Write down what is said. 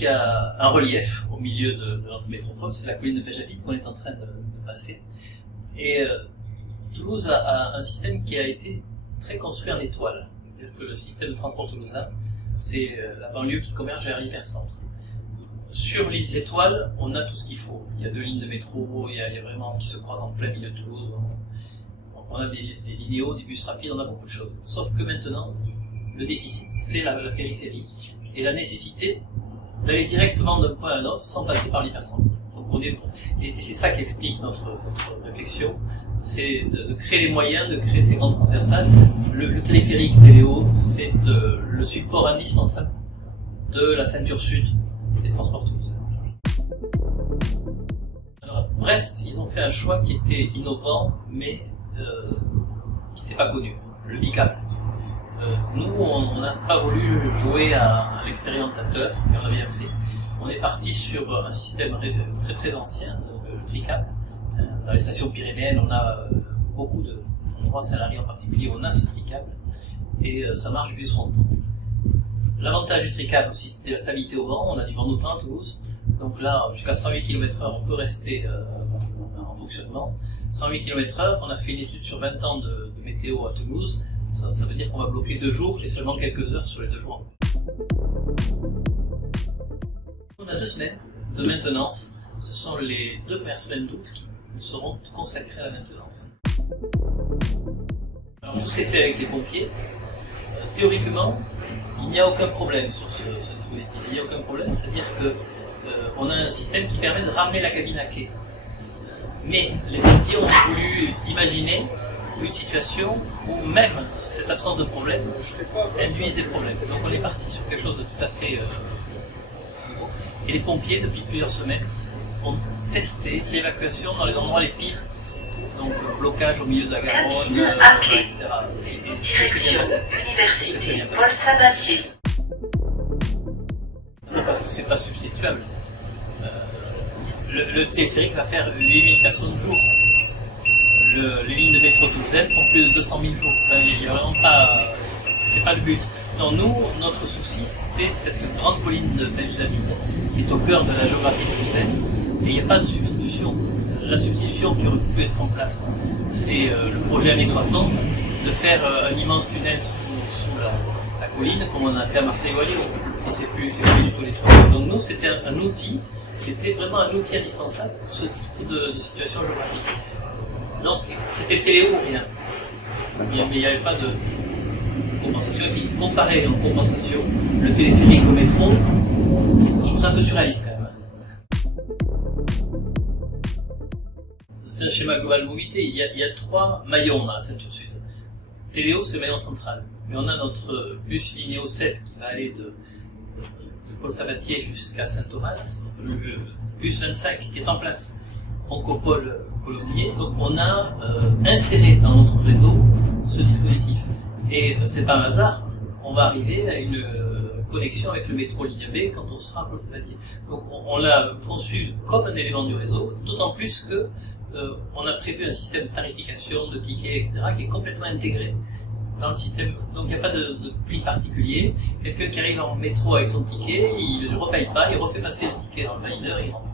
qui a un relief au milieu de notre métropole, c'est la colline de Béjavite qu'on est en train de passer. Et Toulouse a un système qui a été très construit en étoile. C'est-à-dire que le système de transport toulousain, c'est la banlieue qui converge vers l'hypercentre. Sur l'étoile, on a tout ce qu'il faut. Il y a 2 lignes de métro, il y a vraiment qui se croisent en plein milieu de Toulouse. On a des linéos, des bus rapides, on a beaucoup de choses. Sauf que maintenant, le déficit, c'est la périphérie et la nécessité d'aller directement d'un point à un autre sans passer par l'hypercentre. Donc et c'est ça qui explique notre réflexion, c'est de créer les moyens, de créer ces grandes transversales. Le téléphérique Téléo, c'est le support indispensable de la ceinture sud des transports toulousains. Alors à Brest, ils ont fait un choix qui était innovant, mais qui n'était pas connu, le bicable. Nous, on n'a pas voulu jouer à l'expérimentateur, et on a bien fait. On est parti sur un système très très ancien, le tricable. Dans les stations pyrénéennes, on a beaucoup d'endroits salariés en particulier, on a ce tricable, et ça marche depuis 60 ans. L'avantage du tricable aussi, c'était la stabilité au vent. On a du vent d'autant à Toulouse, donc là, jusqu'à 108 km/h, on peut rester en fonctionnement. 108 km/h, on a fait une étude sur 20 ans de météo à Toulouse. Ça veut dire qu'on va bloquer 2 jours et seulement quelques heures sur les 2 jours en cours. On a 2 semaines de maintenance. Ce sont les 2 premières semaines d'août qui seront consacrées à la maintenance. Alors, tout s'est fait avec les pompiers. Théoriquement, il n'y a aucun problème sur ce dispositif. Il n'y a aucun problème, c'est-à-dire qu'on a un système qui permet de ramener la cabine à quai. Mais les pompiers ont voulu imaginer une situation où même cette absence de problème induise des problèmes. Donc on est parti sur quelque chose de tout à fait nouveau. Et les pompiers, depuis plusieurs semaines, ont testé l'évacuation dans les endroits les pires. Donc blocage au milieu de la Garonne, etc. Direction Université Paul Sabatier. Non, parce que c'est pas substituable. Le téléphérique va faire 8000 personnes jour. Les lignes de métro toulousaines font plus de 200 000 jours. Il y a vraiment pas, c'est pas le but. Non, nous, notre souci, c'était cette grande colline de Belge-David qui est au cœur de la géographie toulousaine, et il n'y a pas de substitution. La substitution qui aurait pu être en place, c'est le projet années 60 de faire un immense tunnel sous la colline, comme on a fait à Marseille ou à Lyon. Et c'est plus du tout les trucs. Donc nous, c'était un outil qui était vraiment un outil indispensable pour ce type de situation géographique. Donc c'était Téléo ou rien. Mais il n'y avait pas de compensation. Et puis comparer en compensation le téléphérique au métro, je trouve ça un peu surréaliste quand même. C'est un schéma global de mobilité. Il y a 3 maillons dans la ceinture sud. Téléo, c'est le maillon central. Mais on a notre bus Linéo 7 qui va aller de Paul Sabatier jusqu'à Saint-Thomas, le bus 25 qui est en place Oncopole Colombier. Donc on a inséré dans notre réseau ce dispositif. Et c'est pas un hasard, on va arriver à une connexion avec le métro ligne B quand on sera à Paul Sabatier. Donc on l'a conçu comme un élément du réseau, d'autant plus que on a prévu un système de tarification, de tickets, etc. qui est complètement intégré dans le système. Donc il n'y a pas de prix particulier. Quelqu'un qui arrive en métro avec son ticket, il ne le repaye pas, il refait passer le ticket dans le valideur et il rentre.